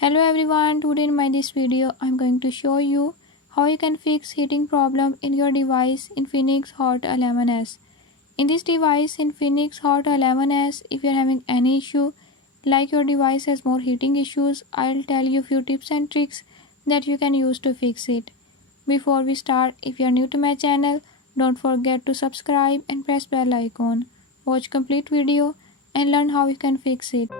Hello everyone, today in my this video I'm going to show you how you can fix heating problem in your device Infinix Hot 11s. In this device Infinix Hot 11s, if you're having any issue like your device has more heating issues, I'll tell you few tips and tricks that you can use to fix it. Before we start, if you're new to my channel, don't forget to subscribe and press bell icon. Watch complete video and learn how you can fix it.